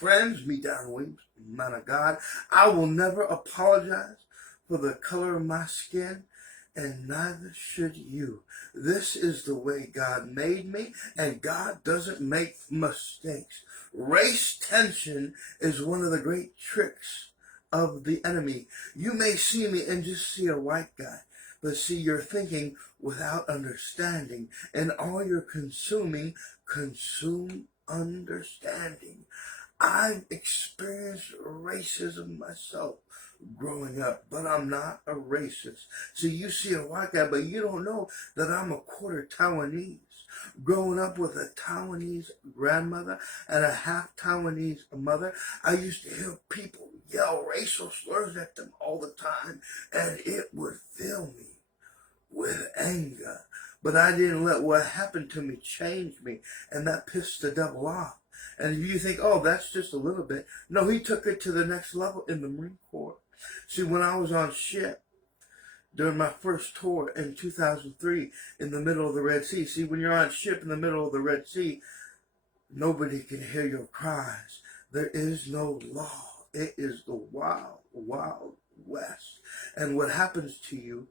friends, me, Darren Williams, man of God. I will never apologize for the color of my skin, and neither should you. This is the way God made me, and God doesn't make mistakes. Race tension is one of the great tricks of the enemy. You may see me and just see a white guy, but see, you're thinking without understanding, and all you're consuming, consume understanding. I've experienced racism myself growing up, but I'm not a racist. So you see a white guy, but you don't know that I'm a quarter Taiwanese. Growing up with a Taiwanese grandmother and a half Taiwanese mother, I used to hear people yell racial slurs at them all the time, and it would fill me with anger. But I didn't let what happened to me change me, and that pissed the devil off. And you think, oh, that's just a little bit. No, he took it to the next level in the Marine Corps. See, when I was on ship during my first tour in 2003 in the middle of the Red Sea. See, when you're on ship in the middle of the Red Sea, nobody can hear your cries. There is no law. It is the wild, wild west. And what happens to you,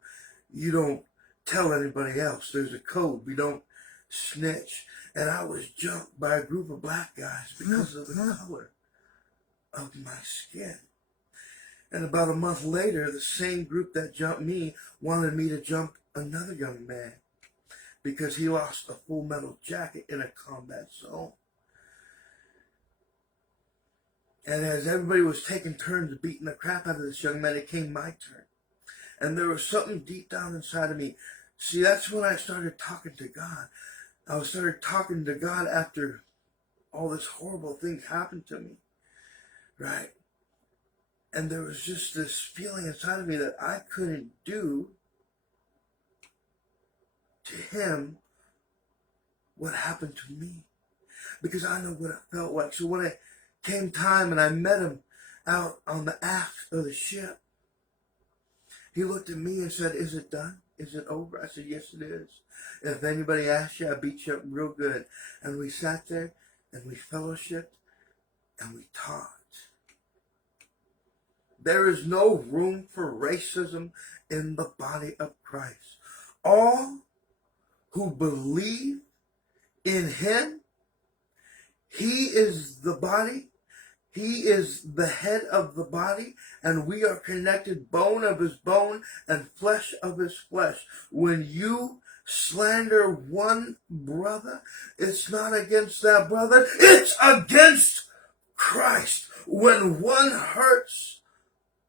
you don't tell anybody else. There's a code. We don't snitch. And I was jumped by a group of black guys because of the color of my skin. And about a month later, the same group that jumped me wanted me to jump another young man because he lost a full metal jacket in a combat zone. And as everybody was taking turns beating the crap out of this young man, it came my turn. And there was something deep down inside of me. See, that's when I started talking to God. I started talking to God after all this horrible things happened to me, right? And there was just this feeling inside of me that I couldn't do to him what happened to me, because I know what it felt like. So when it came time and I met him out on the aft of the ship, he looked at me and said, "Is it done? Is it over?" I said, "Yes, it is. If anybody asks you, I beat you up real good." And we sat there and we fellowshiped and we talked. There is no room for racism in the body of Christ. All who believe in him, he is the body, he is the head of the body, and we are connected, bone of his bone and flesh of his flesh. When you slander one brother, it's not against that brother, it's against Christ. When one hurts,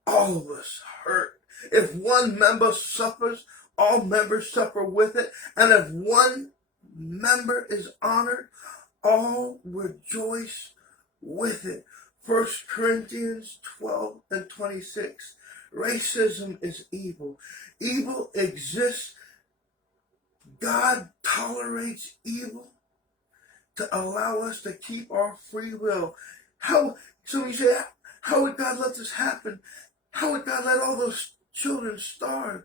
all of us hurt. If one member suffers, all members suffer with it. And if one member is honored, all rejoice with it. 1 Corinthians 12 and 26. Racism is evil. Evil exists. God tolerates evil to allow us to keep our free will. So you say, how would God let this happen? How would God let all those children starve?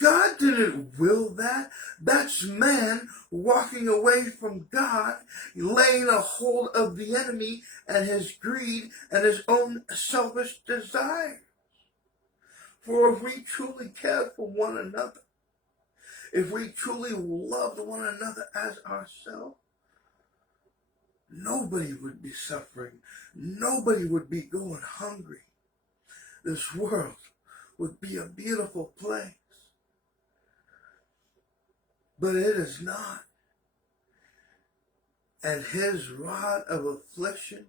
God didn't will that. That's man walking away from God, laying a hold of the enemy and his greed and his own selfish desire. For if we truly cared for one another, if we truly loved one another as ourselves, nobody would be suffering. Nobody would be going hungry. This world would be a beautiful place. But it is not. And his rod of affliction,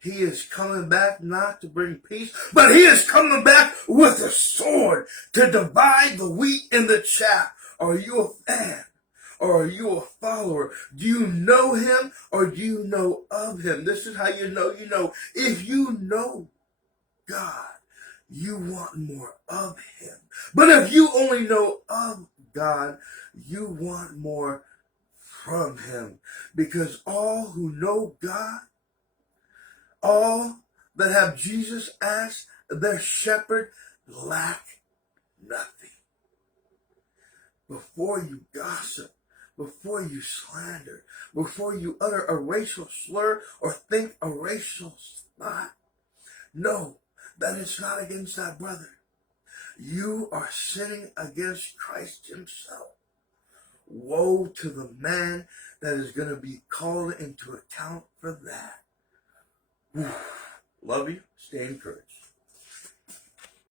he is coming back not to bring peace, but he is coming back with a sword to divide the wheat and the chaff. Are you a fan? Or are you a follower? Do you know him or do you know of him? This is how you know. If you know God, you want more of him. But if you only know of God, you want more from him. Because all who know God, all that have Jesus as their shepherd, lack nothing. Before you gossip, before you slander, before you utter a racial slur or think a racial thought, know that it's not against that brother. You are sinning against Christ himself. Woe to the man that is going to be called into account for that. Love you. Stay encouraged.